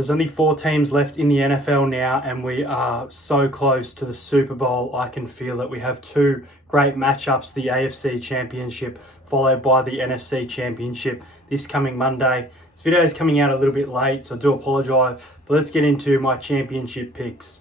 There's only 4 teams left in the NFL now, and we are so close to the Super Bowl. I can feel it. We have 2 great matchups, the AFC Championship followed by the NFC Championship this coming Monday. This video is coming out a little bit late, so I do apologise, but let's get into my championship picks.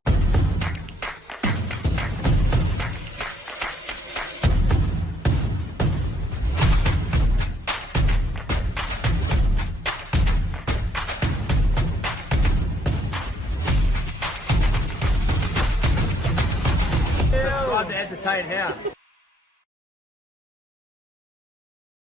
To entertain house.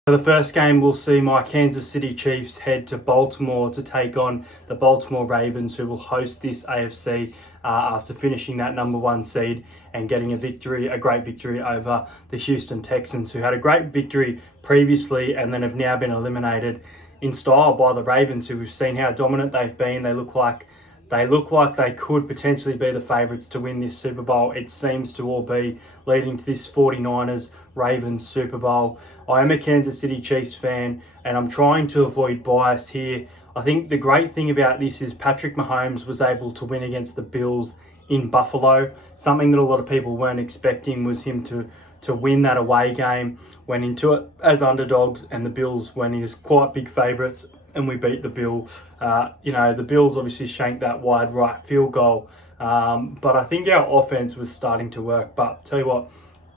So the first game, we'll see my Kansas City Chiefs head to Baltimore to take on the Baltimore Ravens, who will host this AFC after finishing that #1 seed and getting a great victory over the Houston Texans, who had a great victory previously and then have now been eliminated in style by the Ravens, who we've seen how dominant they've been. They look like they could potentially be the favourites to win this Super Bowl. It seems to all be leading to this 49ers-Ravens Super Bowl. I am a Kansas City Chiefs fan, and I'm trying to avoid bias here. I think the great thing about this is Patrick Mahomes was able to win against the Bills in Buffalo. Something that a lot of people weren't expecting was him to win that away game. Went into it as underdogs, and the Bills went in as quite big favourites, and we beat the Bills. The Bills obviously shanked that wide right field goal, but I think our offense was starting to work. But tell you what,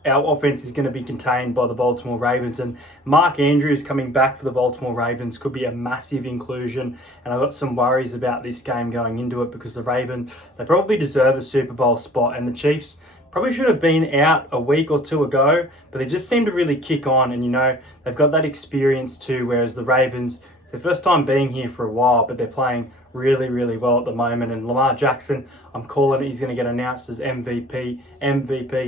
our offense is going to be contained by the Baltimore Ravens, and Mark Andrews coming back for the Baltimore Ravens could be a massive inclusion. And I've got some worries about this game going into it, because the Ravens, they probably deserve a Super Bowl spot, and the Chiefs probably should have been out a week or 2 ago, but they just seem to really kick on. And they've got that experience too, whereas the Ravens, it's their first time being here for a while, but they're playing really, really well at the moment. And Lamar Jackson, I'm calling it, he's going to get announced as MVP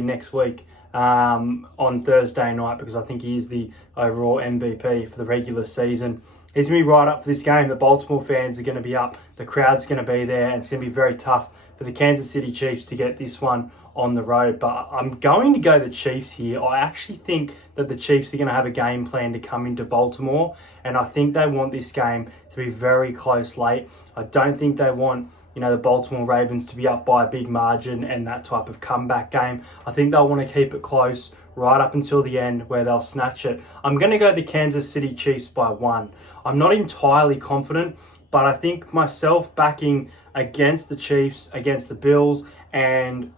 next week on Thursday night, because I think he is the overall MVP for the regular season. He's going to be right up for this game. The Baltimore fans are going to be up. The crowd's going to be there, and it's going to be very tough for the Kansas City Chiefs to get this one on the road. But I'm going to go the Chiefs here. I actually think that the Chiefs are going to have a game plan to come into Baltimore, and I think they want this game to be very close late. I don't think they want the Baltimore Ravens to be up by a big margin and that type of comeback game. I think they'll want to keep it close right up until the end, where they'll snatch it. I'm going to go the Kansas City Chiefs by 1. I'm not entirely confident, but I think myself backing against the Chiefs, against the Bills, and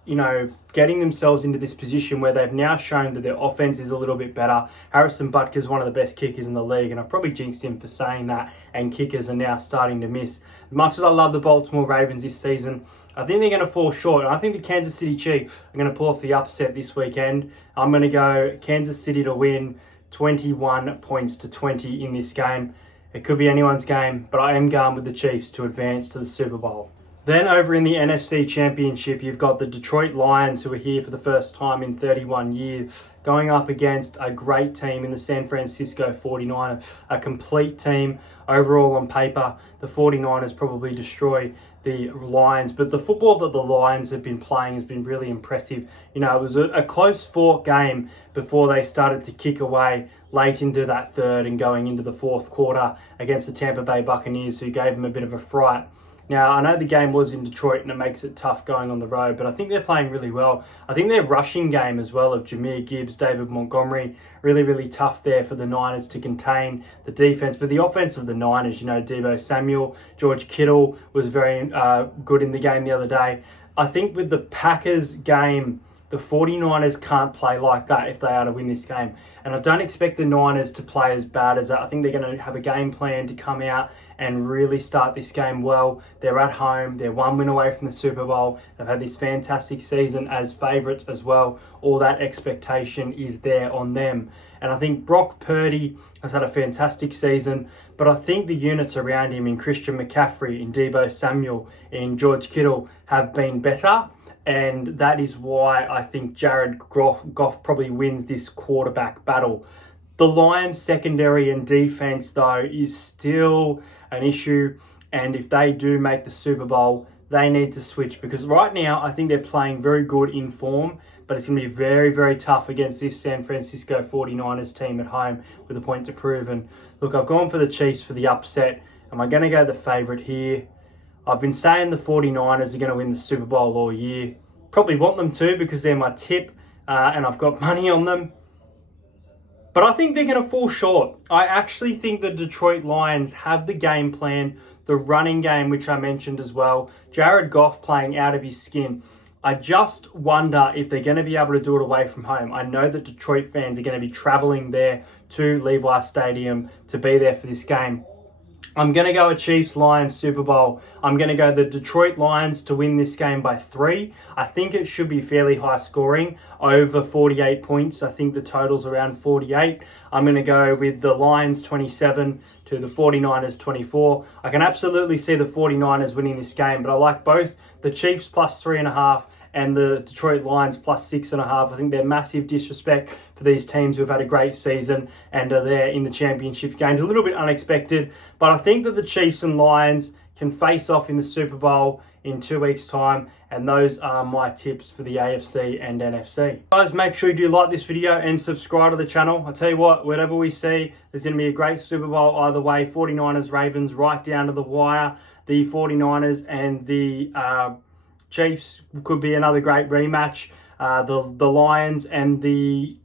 getting themselves into this position where they've now shown that their offense is a little bit better. Harrison Butker is one of the best kickers in the league, and I've probably jinxed him for saying that, and kickers are now starting to miss. As much as I love the Baltimore Ravens this season, I think they're going to fall short, and I think the Kansas City Chiefs are going to pull off the upset this weekend. I'm going to go Kansas City to win 21 points to 20 in this game. It could be anyone's game, but I am going with the Chiefs to advance to the Super Bowl. Then over in the NFC Championship, you've got the Detroit Lions, who are here for the first time in 31 years, going up against a great team in the San Francisco 49ers, a complete team. Overall on paper, the 49ers probably destroy the Lions, but the football that the Lions have been playing has been really impressive. It was a close fought game before they started to kick away late into that third and going into the fourth quarter against the Tampa Bay Buccaneers, who gave them a bit of a fright. Now, I know the game was in Detroit and it makes it tough going on the road, but I think they're playing really well. I think their rushing game as well of Jahmyr Gibbs, David Montgomery, really, really tough there for the Niners to contain the defense. But the offense of the Niners, Deebo Samuel, George Kittle was very good in the game the other day. I think with the Packers game, the 49ers can't play like that if they are to win this game. And I don't expect the Niners to play as bad as that. I think they're going to have a game plan to come out and really start this game well. They're at home. They're 1 win away from the Super Bowl. They've had this fantastic season as favourites as well. All that expectation is there on them. And I think Brock Purdy has had a fantastic season, but I think the units around him in Christian McCaffrey, in Deebo Samuel, in George Kittle have been better. And that is why I think Jared Goff probably wins this quarterback battle. The Lions' secondary and defense, though, is still an issue. And if they do make the Super Bowl, they need to switch, because right now I think they're playing very good in form, but it's going to be very, very tough against this San Francisco 49ers team at home with a point to prove. And look, I've gone for the Chiefs for the upset. Am I going to go the favourite here? I've been saying the 49ers are going to win the Super Bowl all year. Probably want them to because they're my tip and I've got money on them. But I think they're going to fall short. I actually think the Detroit Lions have the game plan, the running game, which I mentioned as well. Jared Goff playing out of his skin. I just wonder if they're going to be able to do it away from home. I know that Detroit fans are going to be traveling there to Levi Stadium to be there for this game. I'm going to go a Chiefs-Lions Super Bowl. I'm going to go the Detroit Lions to win this game by 3. I think it should be fairly high scoring, over 48 points. I think the total's around 48. I'm going to go with the Lions 27 to the 49ers 24. I can absolutely see the 49ers winning this game, but I like both the Chiefs plus 3.5 and the Detroit Lions plus 6.5. I think they're massive disrespect for these teams who have had a great season and are there in the championship games. A little bit unexpected, but I think that the Chiefs and Lions can face off in the Super Bowl in 2 weeks' time, and those are my tips for the AFC and NFC. Guys, make sure you do like this video and subscribe to the channel. I'll tell you what, whatever we see, there's going to be a great Super Bowl either way. 49ers, Ravens, right down to the wire. The 49ers and the Chiefs could be another great rematch. The Lions and the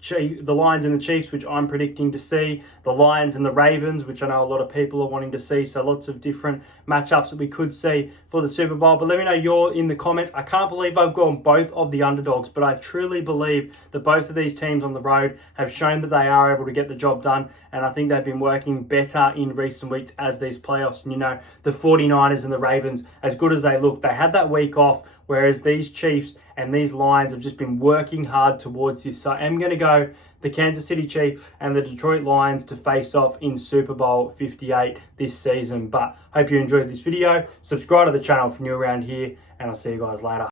Lions and the Chiefs, which I'm predicting to see. The Lions and the Ravens, which I know a lot of people are wanting to see. So lots of different matchups that we could see for the Super Bowl. But let me know your in the comments. I can't believe I've gone both of the underdogs, but I truly believe that both of these teams on the road have shown that they are able to get the job done. And I think they've been working better in recent weeks as these playoffs. And you know, the 49ers and the Ravens, as good as they look, they had that week off, whereas these Chiefs and these Lions have just been working hard towards this. So I'm going to go the Kansas City Chiefs and the Detroit Lions to face off in Super Bowl 58 this season. But hope you enjoyed this video. Subscribe to the channel if you're new around here, and I'll see you guys later.